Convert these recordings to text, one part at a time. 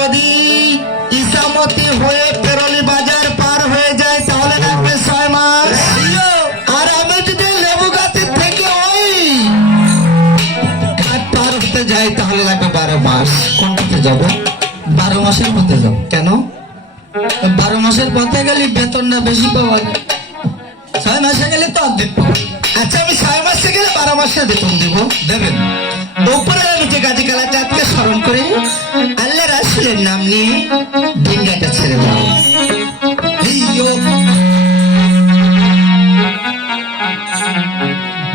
যদি ইসামতি হয়ে পেরোলি বাজার পার হয়ে যায় তাহলে লাগবে 6 মাস। আর আমি যদি লেবু গাছের থেকে ওই ঘাট পার হতে যাই তাহলে লাগবে 12 মাস। কোনটাতে যাবো? 12 মাসের পথে যাবো। কেন? 12 মাসের পথে গেলে বেতনটা বেশি পাওয়া যায়, 6 মাসে গেলে তো অর্ধেক পাবো। আচ্ছা আমি 6 মাসে গেলে 12 মাসের বেতন দিব, দেবেন? উপরে আমি যে গাজী কালাচাঁদকে স্মরণ করে আল্লাহ রাসূলের নাম নিয়ে ডিঙ্গাটা ছেড়ে দাও।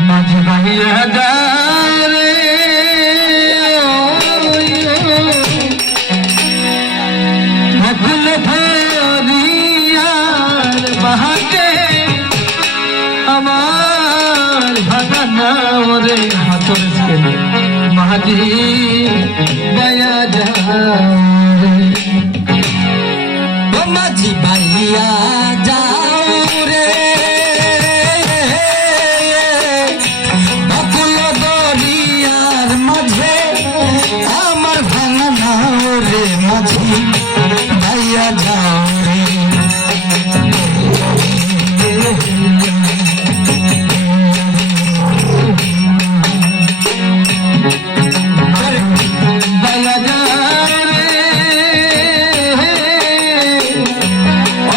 মাঝে বাহিয়া যায় রে ভুল ফরিয়ার বাহাকে আমার ভাগানা ওরে হাতর ছেলে মাঝি বায়া যায় ও মাঝি বাহিয়া যাও রে বকুল দরিয়ার মাঝে আমার ভাঙা রে মাঝি বাহিয়া যাও রে। বায়া যায় রে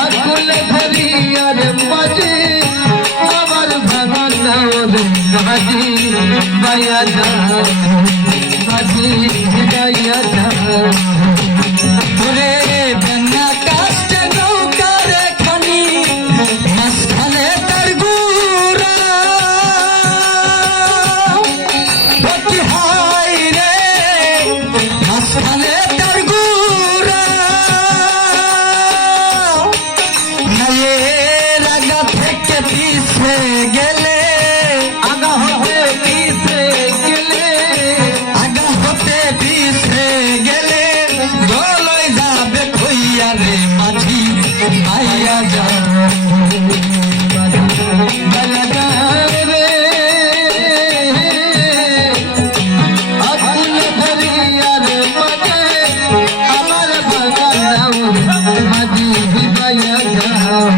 অকুল ফরিয়ার মাঝে আমার ভাগানা ওরে মাঝি বায়া যায় মাঝি বায়া যায় ওরে বেন্না কাস্টে নৌকার খানি মাঝখানে তার গুড়া কি হয় রে মাঝখানে তার গুড়া নায়ের আগা থেকে পিছে গেলে আগা হতে পিছে গেলে আগা হতে পিছে গেলে দলই যাবে খইয়া রে মাঝি ভাইয়া যা বায়া যায় রে অকুল ফরিয়ার মাঝে আমার ভাগানা মাঝি বায়া যায়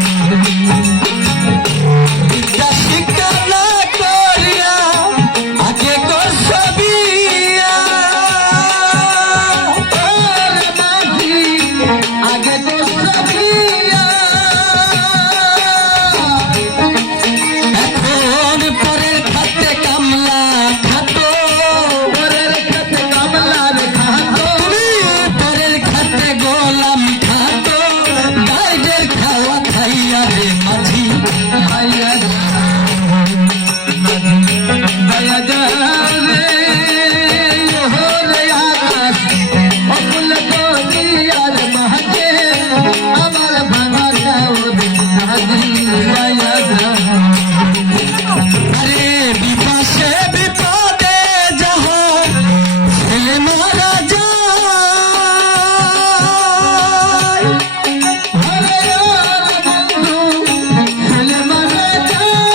বিদ্যা শিক্ষা না করিয়া আগে করছ বিয়া মাঝি আগে তো সবিয়া এখন পরের খাতে কামলা খাতো পরের খেতে কামলার খাতো তুমি পরের খাতে গোলাম খাতো গাইডের খাওয়া খাইয়া রে মাঝি বায়া বায়া যায় রে ওরে আকাশ অকুল দরিয়ার মাঝে আমার ভাঙা ওরে মাঝি বায়া যায় আরে বিপাশে বিপদে যাহ ছেলে মারা যায় হরে বন্ধু ছেলে মারা যায়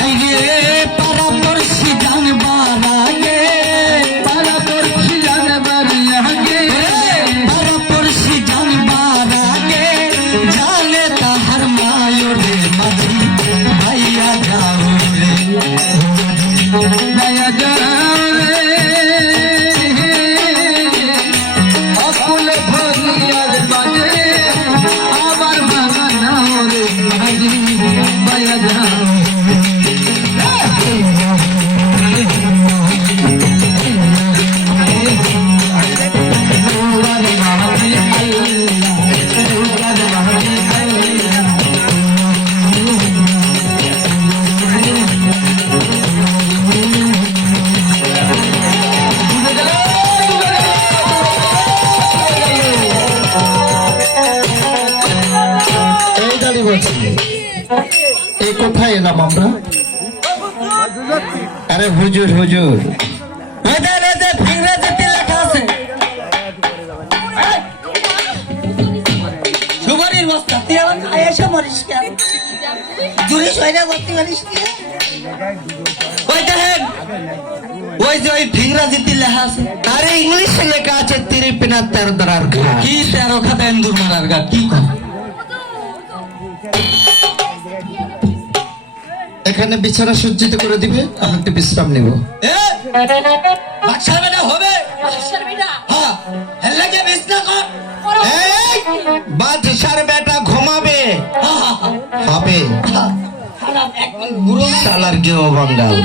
আইরে পরপরশি জানবার আগে পারা পড়ছি জানবার লাগে পরপরশি জানবার আগে জানে তাহার মায়রে মাঝি ভাইয়া যাও রে বায়া যায় অকুল ফরিয়ার মাঝে আমার ভাঙা ওরে মাঝি বায়া যায় এই দাঁড়ি বলছি এই কোথায় এলাম আমরা? আরে হুজুর হুজুর ইংরেজিতে লেখা আছে সুগরির বস্তা তুই আমার খায় এসে মরিস কেন? জুড়ি সইরা বসতে পারিস কি? ওই দেখেন ওই যে ওই ইংরাজিতে লেখা আছে। আরে ইংলিশে লেখা আছে তিরিপিনা তেরো দ্বারার ঘা। কি 13 খাতা এন্দুর মারার গা কি কর? এখানে বিছানা সজ্জিত করে দিবে, আমি একটু বিশ্রাম নেব। বাচ্চার বেটা হবে। হ্যাঁ, হেল্লা কে বিছনা কর। এই বাদশার বেটা ঘুমাবে হবে। শালার একদিন বুড়ো শালার গেও বাঙ্গাল।